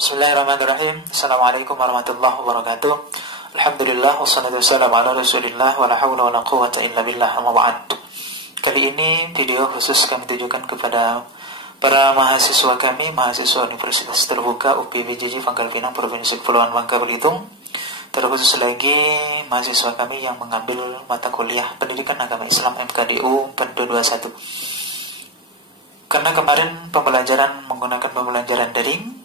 Bismillahirrahmanirrahim. Assalamualaikum warahmatullahi wabarakatuh. Alhamdulillah wassalatu wassalamu ala Rasulillah wa la haula wa la quwwata illa billah amma ba'd. Kali ini video khusus kami tujukan kepada para mahasiswa kami, mahasiswa Universitas Terbuka UPBJJ Pangkal Pinang Provinsi Kepulauan Bangka Belitung. Terkhusus lagi mahasiswa kami yang mengambil mata kuliah Pendidikan Agama Islam MKDU 4221. Karena kemarin pembelajaran menggunakan pembelajaran daring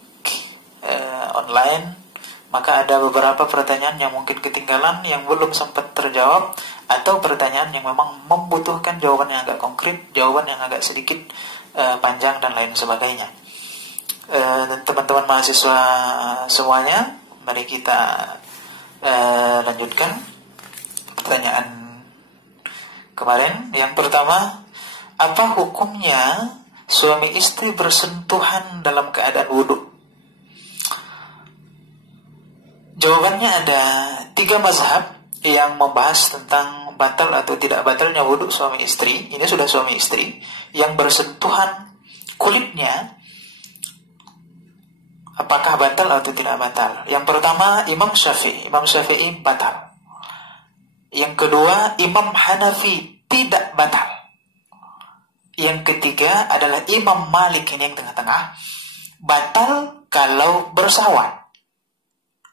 online, maka ada beberapa pertanyaan yang mungkin ketinggalan, yang belum sempat terjawab, atau pertanyaan yang memang membutuhkan jawaban yang agak konkret, jawaban yang agak sedikit panjang dan lain sebagainya. Dan teman-teman mahasiswa semuanya, mari kita lanjutkan pertanyaan kemarin. Yang pertama, apa hukumnya suami istri bersentuhan dalam keadaan wudhu? Jawabannya ada 3 mazhab yang membahas tentang batal atau tidak batalnya wudhu suami istri. Ini sudah suami istri yang bersentuhan kulitnya, apakah batal atau tidak batal? Yang pertama Imam Syafi'i batal. Yang kedua Imam Hanafi tidak batal. Yang ketiga adalah Imam Malik, ini yang tengah-tengah, batal kalau bersahwat.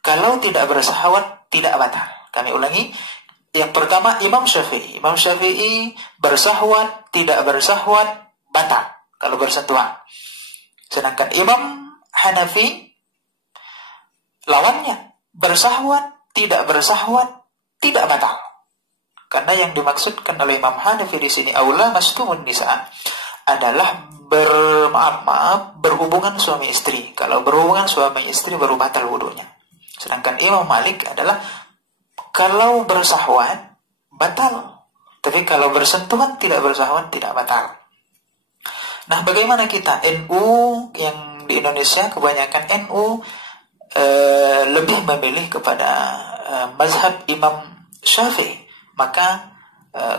Kalau tidak bersahwat tidak batal. Kami ulangi. Yang pertama Imam Syafi'i bersahwat, tidak bersahwat batal kalau bersentuhan. Sedangkan Imam Hanafi lawannya, bersahwat, tidak bersahwat tidak batal. Karena yang dimaksudkan oleh Imam Hanafi di sini aula mastumun nisa adalah berhubungan suami istri. Kalau berhubungan suami istri baru batal wudunya. Sedangkan Imam Malik adalah kalau bersahwat batal, tapi kalau bersentuhan tidak bersahwat tidak batal. Nah, bagaimana kita NU yang di Indonesia, kebanyakan NU lebih memilih kepada mazhab Imam Syafi'i, maka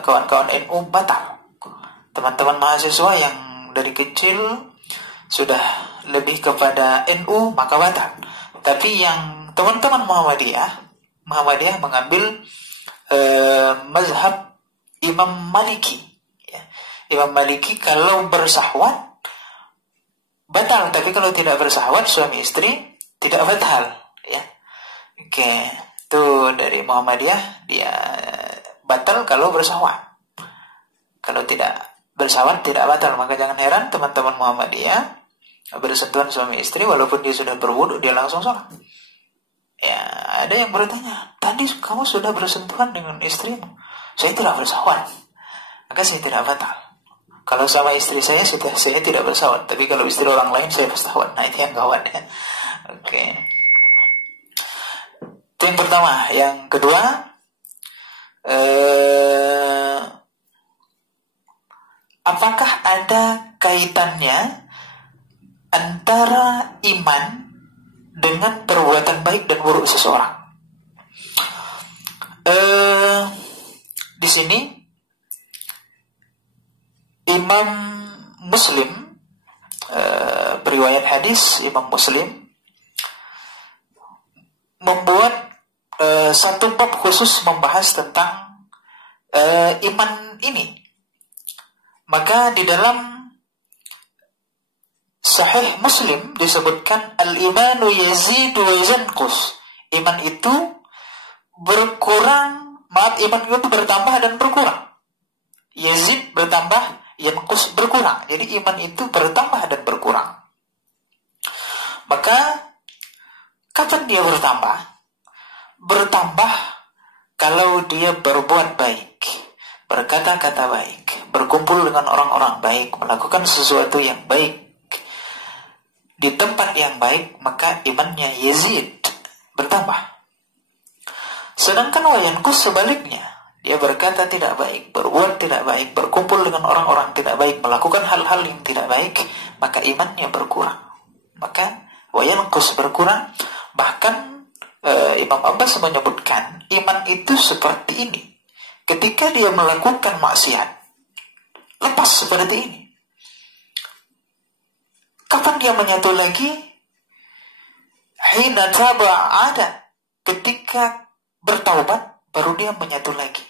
kawan-kawan NU batal. Teman-teman mahasiswa yang dari kecil sudah lebih kepada NU maka batal. Tapi yang teman-teman Muhammadiyah mengambil mazhab Imam Maliki. Ya. Imam Maliki kalau bersahwat batal, tapi kalau tidak bersahwat suami istri tidak batal. Ya. Oke, itu dari Muhammadiyah, dia batal kalau bersahwat. Kalau tidak bersahwat tidak batal. Maka jangan heran teman-teman Muhammadiyah bersentuhan suami istri walaupun dia sudah berwudu dia langsung sholat. Ya, ada yang bertanya, tadi kamu sudah bersentuhan dengan istrimu, saya tidak bersahwat, maka saya tidak batal. Kalau sama istri saya tidak bersahwat, tapi kalau istri orang lain saya bersahwat. Nah, itu yang gawat ya. Oke. Itu yang pertama. Yang kedua, apakah ada kaitannya antara iman dengan perbuatan baik dan buruk seseorang? Di sini Imam Muslim, beriwayat hadis Imam Muslim membuat satu bab khusus membahas tentang iman ini. Maka di dalam Sahih Muslim disebutkan al-imanu yazidu wa yanqus. Iman itu iman itu bertambah dan berkurang. Yazid bertambah, yanqus berkurang. Jadi iman itu bertambah dan berkurang. Maka kapan dia bertambah? Bertambah kalau dia berbuat baik, berkata-kata baik, berkumpul dengan orang-orang baik, melakukan sesuatu yang baik di tempat yang baik, maka imannya yazid, bertambah. Sedangkan wayanqus sebaliknya, dia berkata tidak baik, berbuat tidak baik, berkumpul dengan orang-orang tidak baik, melakukan hal-hal yang tidak baik, maka imannya berkurang. Maka wayanqus berkurang. Bahkan Imam Abbas menyebutkan iman itu seperti ini. Ketika dia melakukan maksiat, lepas seperti ini. Kapan dia menyatu lagi? hina taba ada, ketika bertaubat baru dia menyatu lagi.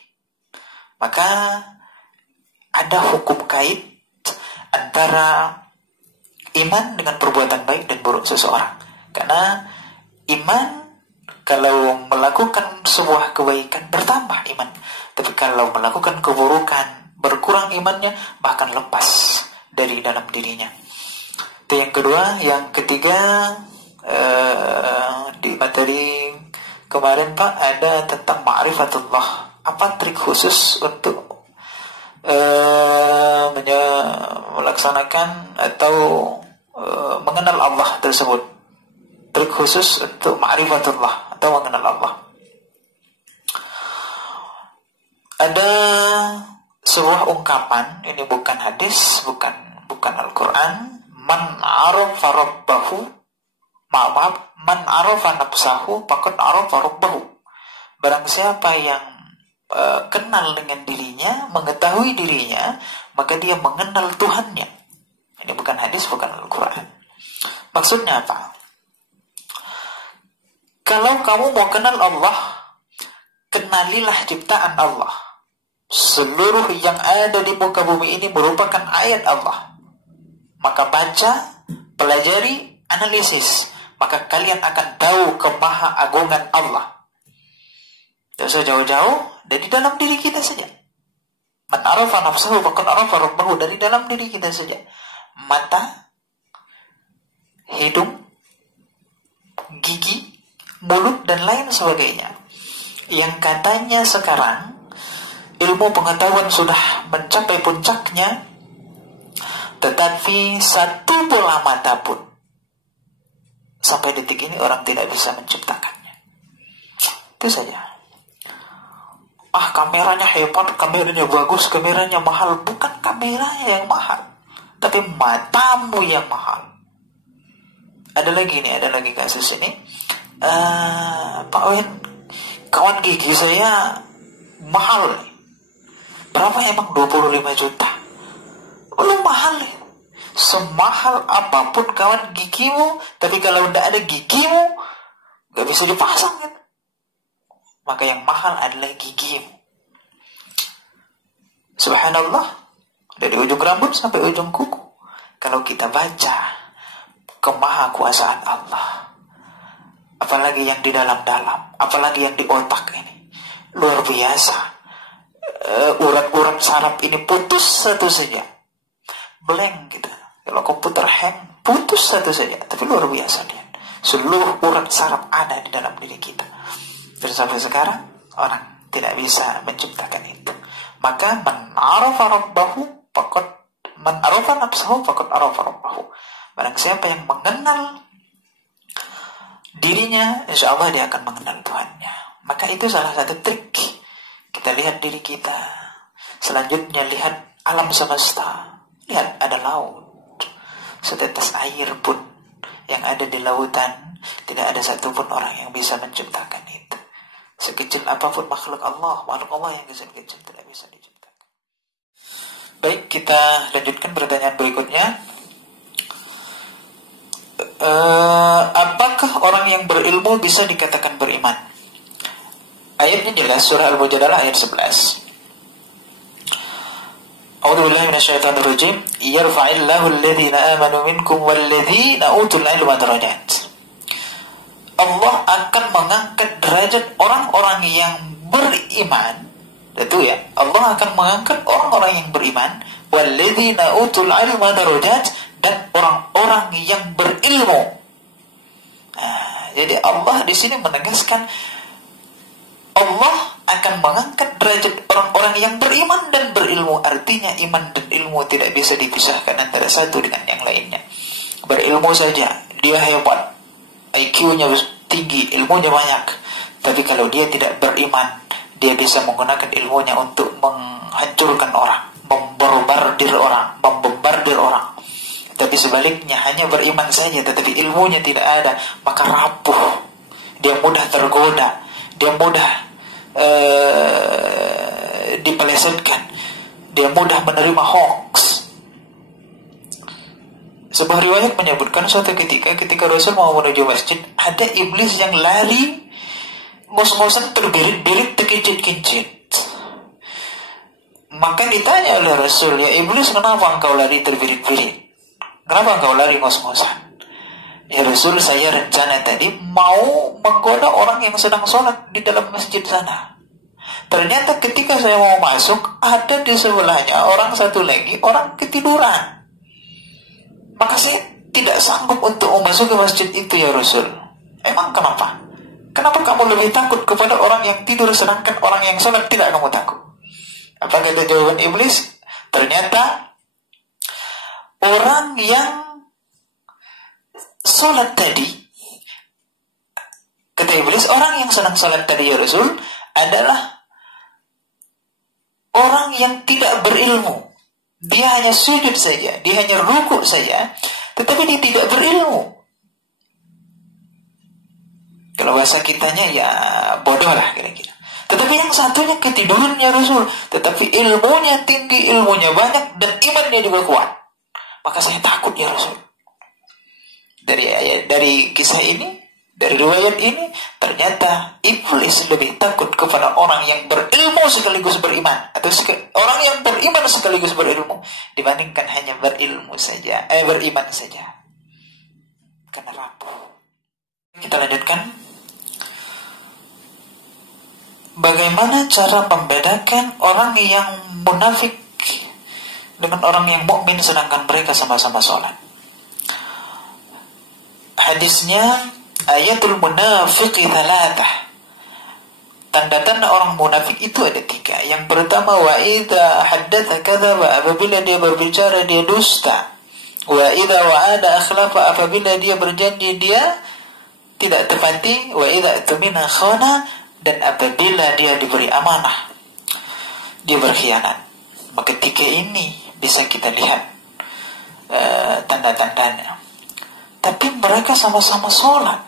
Maka ada hukum kait antara iman dengan perbuatan baik dan buruk seseorang. Karena iman, kalau melakukan sebuah kebaikan bertambah iman, tapi kalau melakukan keburukan berkurang imannya, bahkan lepas dari dalam dirinya. Itu yang kedua. Yang ketiga, di materi kemarin Pak ada tentang ma'rifatullah. Apa trik khusus untuk melaksanakan atau mengenal Allah tersebut? Trik khusus untuk ma'rifatullah atau mengenal Allah. Ada sebuah ungkapan, ini bukan hadis, bukan Al-Quran. Man arafa rabbahu, man arafa nafsahu faqad arafa rabbahu. Barang siapa yang kenal dengan dirinya, mengetahui dirinya, maka dia mengenal Tuhannya. Ini bukan hadis, bukan Al-Quran. Maksudnya apa? Kalau kamu mau kenal Allah, kenalilah ciptaan Allah. Seluruh yang ada di muka bumi ini merupakan ayat Allah. Maka baca, pelajari, analisis, maka kalian akan tahu kemaha-agungan Allah. Tidak usah jauh-jauh, dari dalam diri kita saja. Man arafa nafsahu faqad arafa rabbahu, dari dalam diri kita saja. Mata, hidung, gigi, mulut, dan lain sebagainya. Yang katanya sekarang ilmu pengetahuan sudah mencapai puncaknya, tetapi satu bola mata pun sampai detik ini orang tidak bisa menciptakannya. Itu saja. Kameranya hebat, kameranya bagus, kameranya mahal. Bukan kameranya yang mahal, tapi matamu yang mahal. Ada lagi kasus ini. Pak Wen, kawan gigi saya mahal nih. Berapa emang? 25 juta. Belum mahal nih. Semahal apapun kawan gigimu, tapi kalau tidak ada gigimu, gak bisa dipasang kan? Maka yang mahal adalah gigimu. Subhanallah, dari ujung rambut sampai ujung kuku. Kalau kita baca kemahakuasaan Allah, apalagi yang di dalam-dalam, apalagi yang di otak ini, luar biasa. Urat-urat saraf ini putus satu saja, blank gitu. Kalau komputer hang, putus satu saja. Tapi luar biasa dia. Seluruh urat saraf ada di dalam diri kita. Dan sampai sekarang orang tidak bisa menciptakan itu. Maka man arafa rabbahu faqad, man arafa nafsahu faqad arafa rabbahu. Barang siapa yang mengenal dirinya, insya Allah dia akan mengenal Tuhannya. Maka itu salah satu trik. Kita lihat diri kita. Selanjutnya lihat alam semesta. Lihat ada laut. Setetes air pun yang ada di lautan, tidak ada satupun orang yang bisa menciptakan itu. Sekecil apapun makhluk Allah yang kecil-kecil tidak bisa diciptakan. Baik, kita lanjutkan pertanyaan berikutnya. Apakah orang yang berilmu bisa dikatakan beriman? Ayatnya jelas, surah Al-Mujadalah ayat 11. A'udzubillahi minasyaitonirrajim. Yarfa'illahu alladhina amanu minkum walladhina utul ilma darajat. Allah akan mengangkat derajat orang-orang yang beriman. Itu ya, Allah akan mengangkat orang-orang yang beriman, walladhina utul ilma darajat, dan orang-orang yang berilmu. Jadi Allah di sini menegaskan Allah akan mengangkat derajat orang-orang yang beriman dan berilmu. Artinya iman dan ilmu tidak bisa dipisahkan antara satu dengan yang lainnya. Berilmu saja dia hebat, IQ-nya tinggi, ilmunya banyak, tapi kalau dia tidak beriman, dia bisa menggunakan ilmunya untuk menghancurkan orang, membombardir orang. Tapi sebaliknya, hanya beriman saja tetapi ilmunya tidak ada, maka rapuh, dia mudah tergoda, dia mudah dipelesetkan, dia mudah menerima hoax. Sebuah riwayat menyebutkan suatu ketika Rasul mau menuju masjid, ada iblis yang lari ngos-ngosan terbirit-birit terkincit-kincit. Maka ditanya oleh Rasul, ya iblis, kenapa engkau lari terbirit-birit? Kenapa engkau lari ngos-ngosan? Ya Rasul, saya rencana tadi mau menggoda orang yang sedang sholat di dalam masjid sana. Ternyata ketika saya mau masuk, ada di sebelahnya orang satu lagi, orang ketiduran. Maka saya tidak sanggup untuk memasuki masjid itu ya Rasul. Emang kenapa? Kenapa kamu lebih takut kepada orang yang tidur sedangkan orang yang sholat tidak kamu takut? Apa kata jawaban iblis? Ternyata orang yang sholat tadi, kata iblis, orang yang sedang sholat tadi ya Rasul adalah orang yang tidak berilmu. Dia hanya sujud saja, dia hanya rukuk saja, tetapi dia tidak berilmu. Kalau bahasa kitanya ya bodoh lah kira-kira. Tetapi yang satunya ketiduran ya Rasul, tetapi ilmunya tinggi, ilmunya banyak, dan imannya juga kuat. Maka saya takut ya Rasul. Dari kisah ini, dari riwayat ini, ternyata iblis lebih takut kepada orang yang berilmu sekaligus beriman, atau orang yang beriman sekaligus berilmu, dibandingkan hanya beriman saja. Karena rapuh. Kita lanjutkan. Bagaimana cara membedakan orang yang munafik dengan orang yang mukmin sedangkan mereka sama-sama sholat? Hadisnya, ayatul munafiqi thalathah. Tanda-tanda orang munafik itu ada 3. Yang pertama, wa idza haddatha kadzaba, apabila dia berbicara dia dusta. Wa idza wa'ada akhlafa, apabila dia berjanji dia tidak tepati. Wa idza tumina khana, dan apabila dia diberi amanah dia berkhianat. Maka 3 ini bisa kita lihat tanda-tandanya. Tapi mereka sama-sama sholat.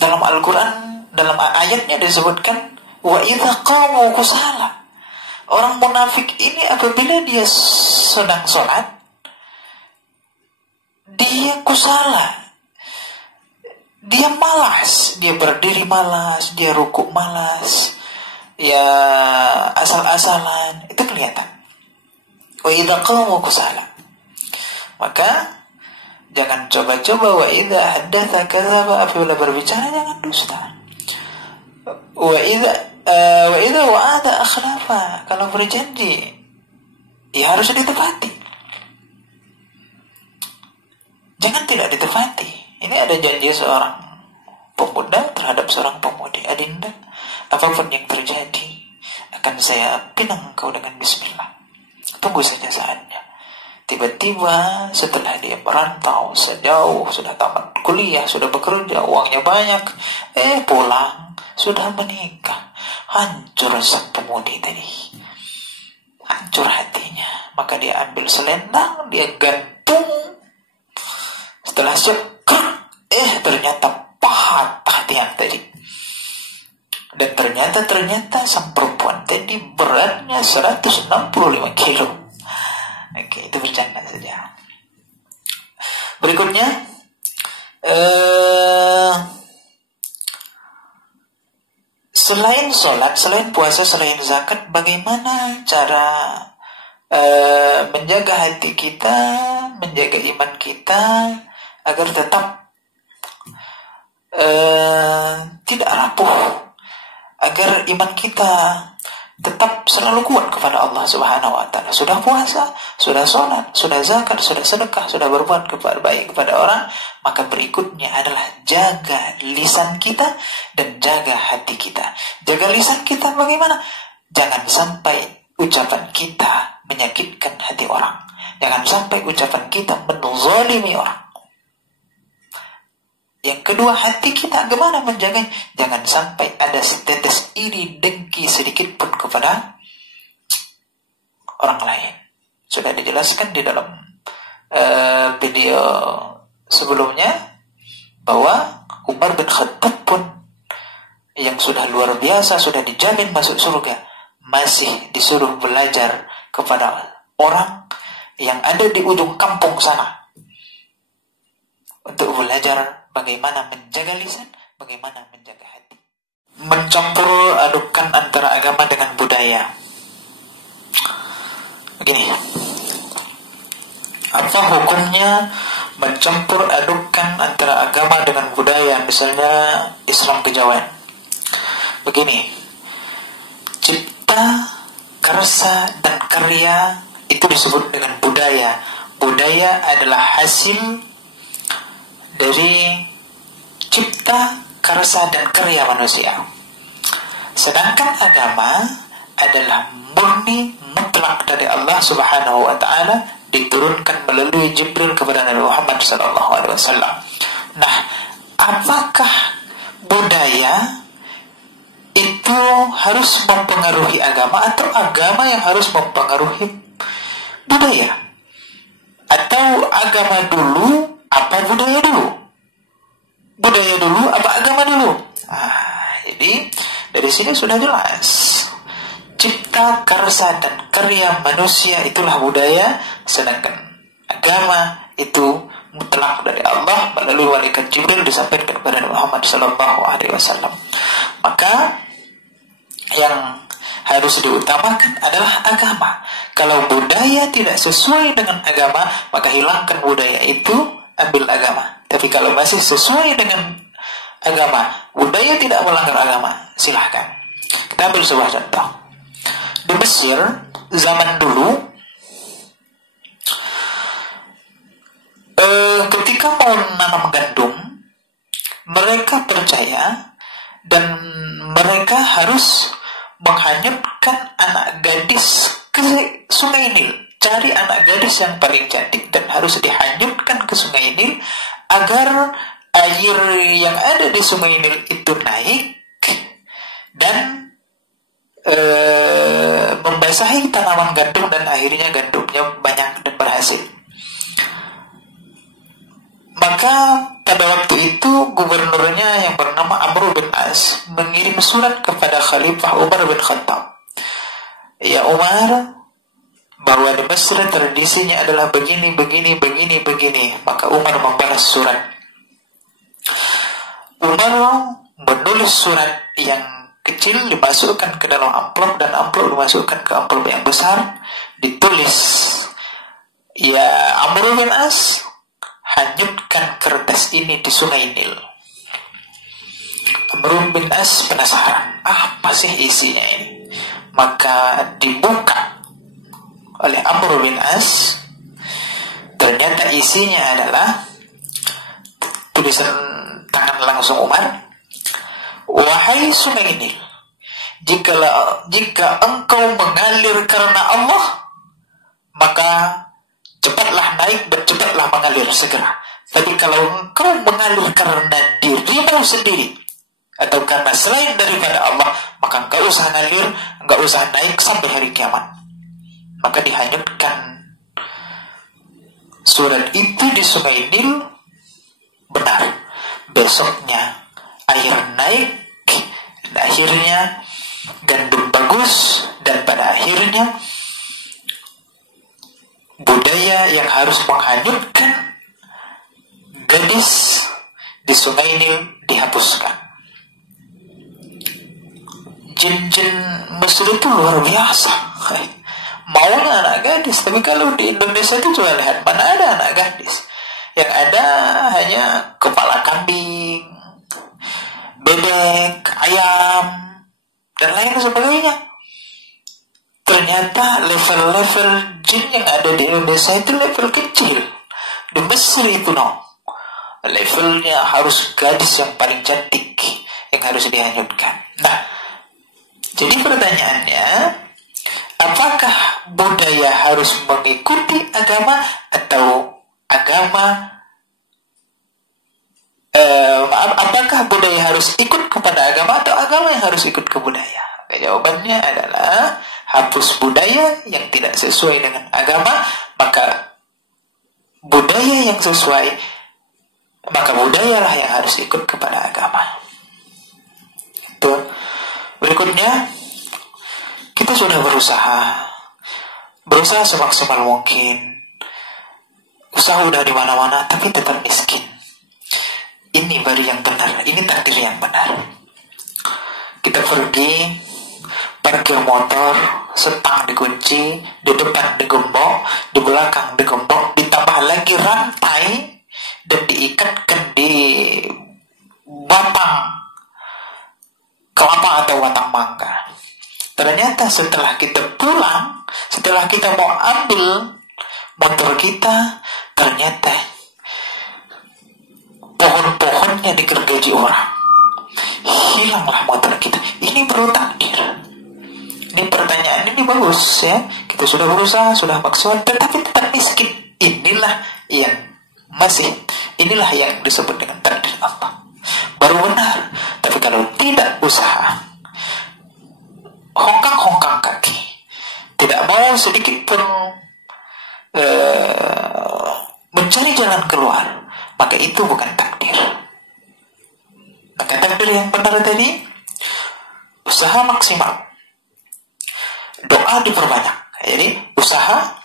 Dalam Al-Quran, dalam ayatnya disebutkan wa idza qamu kusala. Orang munafik ini apabila dia sedang sholat, dia kusala, dia malas, dia berdiri malas, dia rukuk malas, ya asal-asalan, itu kelihatan. Wa idza qamu kusala. Maka jangan coba-coba wa idza haddatsa kadzaba, apabila berbicara jangan dusta. Wa idza wa'ada akhlafa, kalau berjanji ya harus ditepati. Jangan tidak ditepati. Ini ada janji seorang pemuda terhadap seorang pemudi, adinda, apapun yang terjadi akan saya pinang engkau dengan bismillah. Tunggu saja saatnya. Tiba-tiba setelah dia merantau sejauh, sudah tamat kuliah, sudah bekerja, uangnya banyak, pulang, sudah menikah. Hancur sang pemudi tadi, hancur hatinya. Maka dia ambil selendang, dia gantung. Setelah ternyata patah tiang tadi. Dan ternyata sang perempuan tadi beratnya 165 kilo. Oke, itu bercanda saja. Berikutnya, selain sholat, selain puasa, selain zakat, bagaimana cara menjaga hati kita, menjaga iman kita agar tetap tidak rapuh, agar iman kita tetap selalu kuat kepada Allah Subhanahu wa ta'ala. Sudah puasa, sudah sholat, sudah zakat, sudah sedekah, sudah berbuat baik kepada orang, maka berikutnya adalah jaga lisan kita dan jaga hati kita. Jaga lisan kita bagaimana? Jangan sampai ucapan kita menyakitkan hati orang. Jangan sampai ucapan kita menzalimi orang. Yang kedua, hati kita bagaimana menjaganya? Jangan sampai ada setetes iri, dengki sedikit pun kepada orang lain. Sudah dijelaskan di dalam video sebelumnya bahwa Umar bin Khattab pun yang sudah luar biasa, sudah dijamin masuk surga, masih disuruh belajar kepada orang yang ada di ujung kampung sana untuk belajar bagaimana menjaga lisan, bagaimana menjaga hati. Mencampur adukan antara agama dengan budaya. Begini, apa hukumnya mencampur adukan antara agama dengan budaya, misalnya Islam kejawen? Begini, cipta, karsa, dan karya itu disebut dengan budaya. Budaya adalah hasil dari cipta, karsa, dan karya manusia. Sedangkan agama adalah murni mutlak dari Allah Subhanahu wa taala, diturunkan melalui Jibril kepada Nabi Muhammad SAW. Nah, apakah budaya itu harus mempengaruhi agama, atau agama yang harus mempengaruhi budaya? Atau agama dulu, apa budaya dulu? Budaya dulu, apa agama dulu? Jadi dari sini sudah jelas. Cipta, karsa, dan karya manusia itulah budaya, sedangkan agama itu mutlak dari Allah melalui malaikat Jibril disampaikan kepada Muhammad SAW. Maka yang harus diutamakan adalah agama. Kalau budaya tidak sesuai dengan agama, maka hilangkan budaya itu, ambil agama. Tapi kalau masih sesuai dengan agama, budaya tidak melanggar agama, silahkan. Kita ambil sebuah contoh. Di Mesir zaman dulu, ketika mau menanam gandum, mereka percaya dan mereka harus menghanyutkan anak gadis ke sungai Nil. Cari anak gadis yang paling cantik dan harus dihanyutkan ke sungai Nil agar air yang ada di sungai Nil itu naik dan membasahi tanaman gandum, dan akhirnya gandumnya banyak dan berhasil. Maka pada waktu itu gubernurnya yang bernama Amr bin As mengirim surat kepada Khalifah Umar bin Khattab. Ya Umar, bahwa di Mesir tradisinya adalah begini. Maka Umar membalas surat. Umar menulis surat yang kecil, dimasukkan ke dalam amplop, dan amplop dimasukkan ke amplop yang besar, ditulis, ya Amr bin As, hanyutkan kertas ini di sungai Nil. Amr bin As penasaran, apa sih isinya ini? Maka dibuka oleh Amr bin As. Ternyata isinya adalah tulisan tangan langsung Umar. Wahai sungai Nil, jika engkau mengalir karena Allah, maka cepatlah naik dan cepatlah mengalir segera. Tapi kalau engkau mengalir karena dirimu sendiri atau karena selain daripada Allah, maka enggak usah ngalir, enggak usah naik sampai hari kiamat. Maka dihanyutkan surat itu di sungai Nil. Benar, besoknya air naik, dan akhirnya gandum bagus, dan pada akhirnya budaya yang harus menghanyutkan gadis di sungai Nil dihapuskan. Jin-jin Mesir itu luar biasa. Maunya anak gadis, tapi kalau di Indonesia itu coba lihat, mana ada anak gadis. Yang ada hanya kepala kambing, bebek, ayam, dan lain sebagainya. Ternyata level-level jin yang ada di Indonesia itu level kecil. Di Mesir itu levelnya harus gadis yang paling cantik yang harus dihanyutkan. Nah, jadi pertanyaannya, apakah budaya harus mengikuti agama, atau apakah budaya harus ikut kepada agama, atau agama yang harus ikut ke budaya? Jawabannya adalah hapus budaya yang tidak sesuai dengan agama, maka budaya yang sesuai, maka budayalah yang harus ikut kepada agama. Itu. Berikutnya, kita sudah berusaha semaksimal mungkin usaha udah di mana-mana tapi tetap miskin. Ini baru yang benar, ini takdir yang benar. Kita pergi, parkir motor, setang dikunci, di depan digembok, di belakang digembok, ditambah lagi rantai dan diikatkan di batang kelapa atau batang mangga. Ternyata setelah kita pulang, setelah kita mau ambil motor kita, ternyata pohon-pohonnya digergaji orang. Hilanglah motor kita. Ini baru takdir. Ini pertanyaan ini bagus ya. Kita sudah berusaha, sudah maksimal, tetapi tetap miskin. Inilah yang disebut dengan takdir Allah. Baru benar. Tapi kalau tidak usaha, hongkang kaki, tidak mau sedikit pun mencari jalan keluar, maka itu bukan takdir. Maka takdir yang benar tadi, usaha maksimal, doa diperbanyak. Jadi usaha,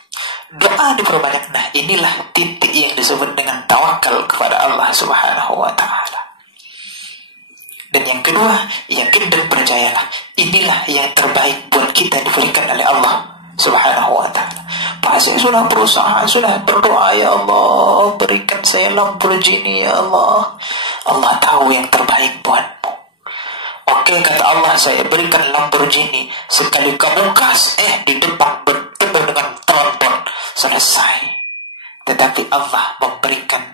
doa diperbanyak. Nah, inilah titik yang disebut dengan tawakal kepada Allah Subhanahu wa ta'ala. Dan yang kedua, yakin dan percayalah, inilah yang terbaik buat kita diberikan oleh Allah Subhanahu wa ta'ala. Pak, saya sudah berusaha, sudah berdoa, ya Allah, berikan saya Lamborghini, ya Allah. Allah tahu yang terbaik buatmu. Oke, kata Allah, saya berikan Lamborghini. Sekali kamu gas, di depan bertemu dengan tronton, selesai. Tetapi Allah memberikan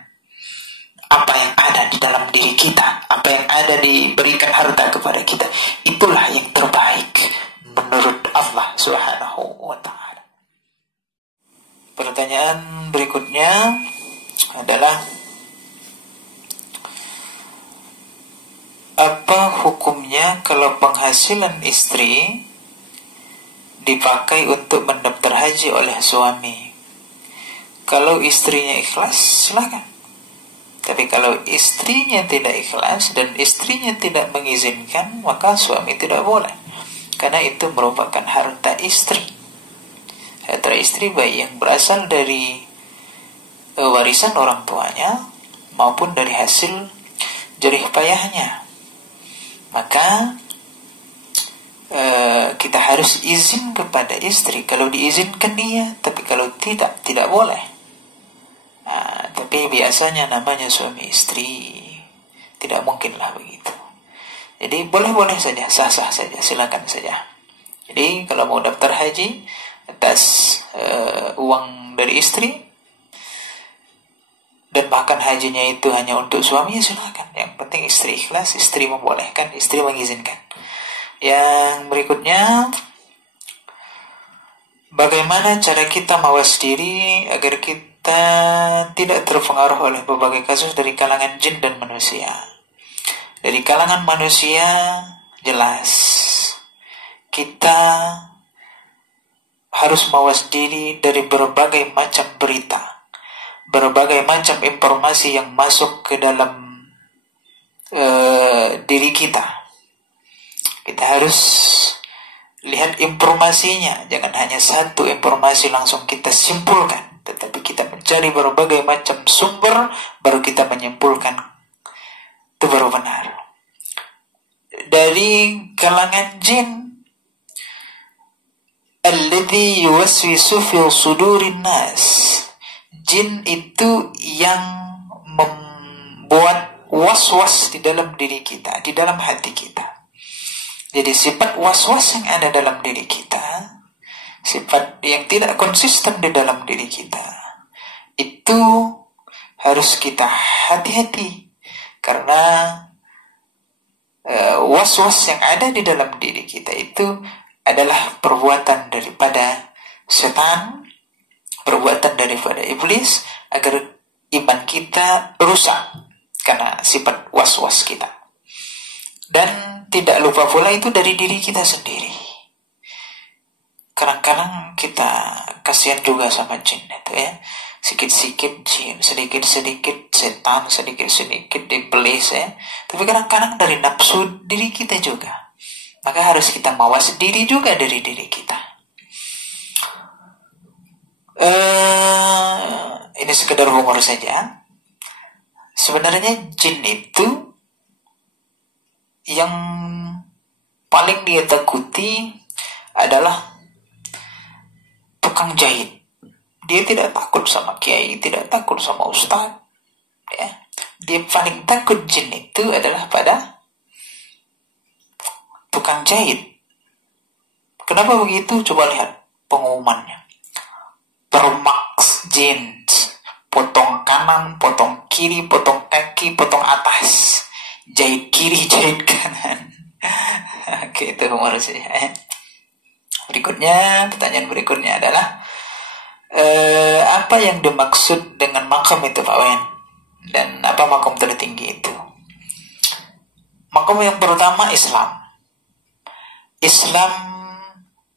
apa yang ada di dalam diri kita, apa yang ada diberikan harta kepada kita, itulah yang terbaik menurut Allah Subhanahu wa ta'ala. Pertanyaan berikutnya adalah, apa hukumnya kalau penghasilan istri dipakai untuk mendaftar haji oleh suami? Kalau istrinya ikhlas, silakan. Tapi kalau istrinya tidak ikhlas dan istrinya tidak mengizinkan, maka suami tidak boleh. Karena itu merupakan harta istri. Harta istri baik yang berasal dari warisan orang tuanya maupun dari hasil jerih payahnya. Maka kita harus izin kepada istri kalau diizinkan dia, tapi kalau tidak boleh. Nah, tapi biasanya namanya suami istri, tidak mungkinlah begitu. Jadi boleh-boleh saja, sah-sah saja, silakan saja. Jadi kalau mau daftar haji atas uang dari istri, dan bahkan hajinya itu hanya untuk suami, silakan. Yang penting istri ikhlas, istri membolehkan, istri mengizinkan. Yang berikutnya, bagaimana cara kita mawas diri agar kita tidak terpengaruh oleh berbagai kasus dari kalangan jin dan manusia? Dari kalangan manusia, jelas kita harus mawas diri dari berbagai macam berita, berbagai macam informasi yang masuk ke dalam diri kita. Kita harus lihat informasinya, jangan hanya satu informasi langsung kita simpulkan, tetapi kita mencari berbagai macam sumber, baru kita menyimpulkan itu baru benar. Dari kalangan jin, alladzi yuwaswisu fi sudurin nas, jin itu yang membuat was-was di dalam diri kita, di dalam hati kita. Jadi sifat was-was yang ada dalam diri kita, sifat yang tidak konsisten di dalam diri kita, itu harus kita hati-hati. Karena was-was yang ada di dalam diri kita itu adalah perbuatan daripada setan, perbuatan daripada iblis, agar iman kita rusak karena sifat was-was kita. Dan tidak lupa pula itu dari diri kita sendiri. Kadang-kadang kita kasihan juga sama jin itu ya. Sedikit-sedikit jin, sedikit-sedikit setan, sedikit-sedikit iblis ya. Tapi kadang-kadang dari nafsu diri kita juga. Maka harus kita mawas diri juga dari diri kita. ini sekedar humor saja. Sebenarnya jin itu yang paling dia takuti adalah tukang jahit. Dia tidak takut sama kiai, tidak takut sama ustaz, ya. Dia paling takut jin itu adalah pada tukang jahit. Kenapa begitu? Coba lihat pengumumannya. Permaks jeans, potong kanan, potong kiri, potong kaki, potong atas, jahit kiri, jahit kanan. Oke, itu humor saja. Berikutnya, pertanyaan berikutnya adalah apa yang dimaksud dengan makam itu, Pak Wen? Dan apa makam tertinggi itu? Makam yang pertama Islam. Islam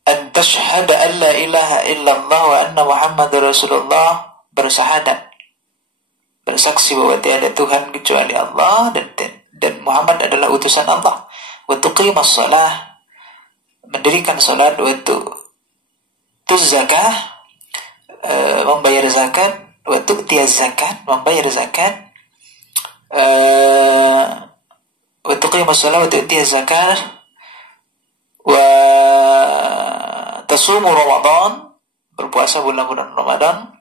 an tashhada an la ilaha illallah wa anna Muhammadar Rasulullah, bersahadat, bersaksi bahwa tiada Tuhan kecuali Allah dan Muhammad adalah utusan Allah. Wa tuqimas shalah, mendirikan salat, wa tuz zakah, membayar zakat, wa tu'tiyaz zakat, membayar zakat, wa tuqimus shalah wa tu'tiyaz zakat, wa tasumu Ramadan, berpuasa bulan-bulan Ramadan,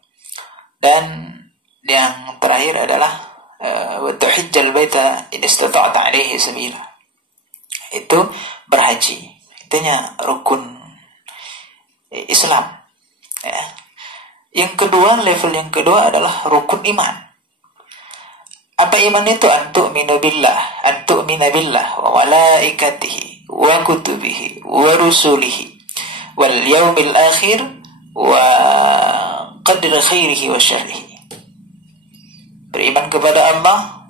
dan yang terakhir adalah wa tuhijjal baita in istata'ta 'alaihi sabila. Itu berhaji. Itunya rukun Islam, ya. Yang kedua, level yang kedua adalah rukun iman. Apa iman itu? Antu'mina billah wa malaikatihi wa kutubihi wa rusulihi wal yaumil akhir wa qadri khairihi wa syarrihi. Beriman kepada Allah,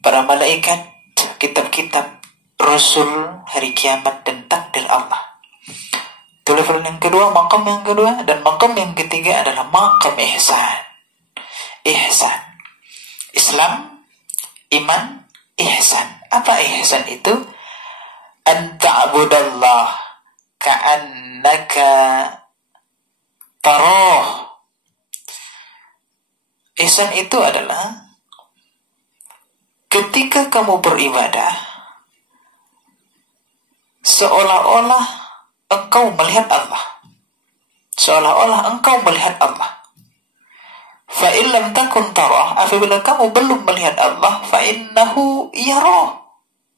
para malaikat, kitab-kitab, rasul, hari kiamat, dan takdir Allah. Itu level yang kedua, makam yang kedua. Dan makam yang ketiga adalah makam ihsan. Ihsan. Islam, iman, ihsan. Apa ihsan itu? An ta'budallah ka'annaka tarah. Ihsan itu adalah ketika kamu beribadah seolah-olah engkau melihat Allah. Seolah-olah engkau melihat Allah. Fa in lam takun tarah, apabila kamu belum melihat Allah, fa innahu yarah,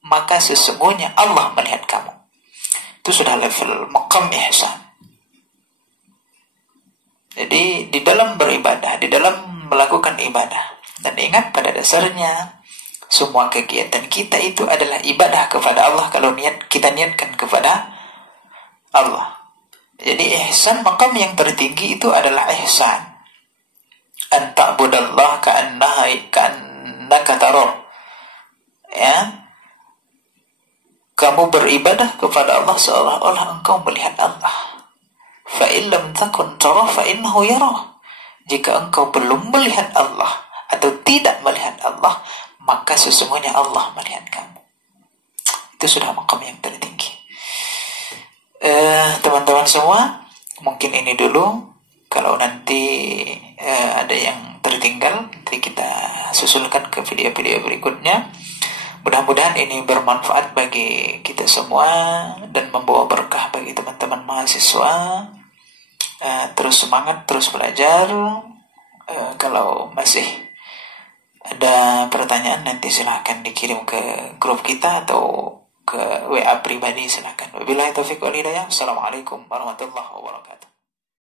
maka sesungguhnya Allah melihat kamu. Itu sudah level maqam ihsan. Jadi di dalam beribadah, di dalam melakukan ibadah, dan ingat pada dasarnya semua kegiatan kita itu adalah ibadah kepada Allah kalau kita niatkan kepada Allah. Jadi ihsan, makam yang tertinggi itu adalah ihsan. An ta'budallah ka'annaka tarah. Ya. Kamu beribadah kepada Allah seolah-olah engkau melihat Allah. Fa in lam takun tarah fa innahu yarah. Jika engkau belum melihat Allah atau tidak melihat Allah, maka sesungguhnya Allah melihat kamu. Itu sudah makam yang tertinggi. Teman-teman semua, mungkin ini dulu. Kalau nanti ada yang tertinggal, nanti kita susulkan ke video-video berikutnya. Mudah-mudahan ini bermanfaat bagi kita semua dan membawa berkah bagi teman-teman mahasiswa. Terus semangat, terus belajar. Kalau masih ada pertanyaan, nanti silahkan dikirim ke grup kita atau ke WA pribadi, silahkan. Wabillahi taufiq wal hidayah. Assalamualaikum warahmatullahi wabarakatuh.